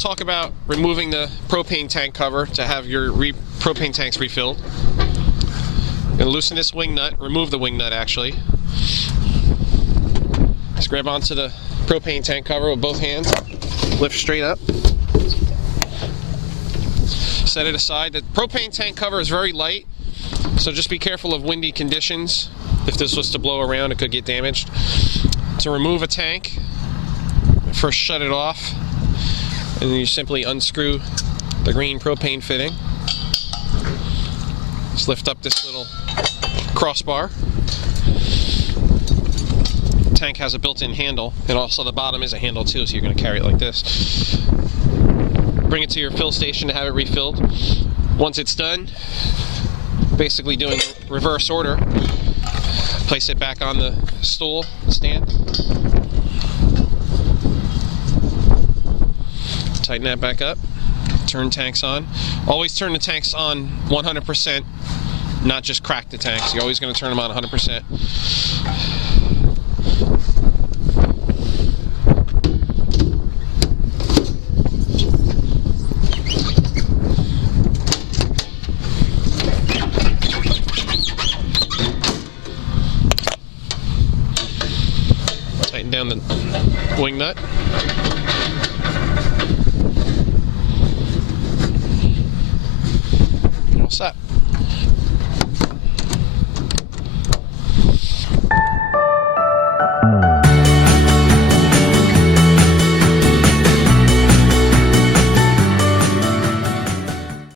talk about removing the propane tank cover to have your propane tanks refilled. I'm going to loosen this wing nut, remove the wing nut actually. Just grab onto the propane tank cover with both hands, lift straight up. Set it aside. The propane tank cover is very light, so just be careful of windy conditions. If this was to blow around, it could get damaged. To remove a tank, first shut it off, and then you simply unscrew the green propane fitting. Just lift up this little crossbar. The tank has a built-in handle, and also the bottom is a handle too, so you're going to carry it like this. Bring it to your fill station to have it refilled. Once it's done, basically doing reverse order, place it back on the stool stand. Tighten that back up. Turn tanks on. Always turn the tanks on 100%, not just crack the tanks. You're always going to turn them on 100%. Tighten down the wing nut. All set.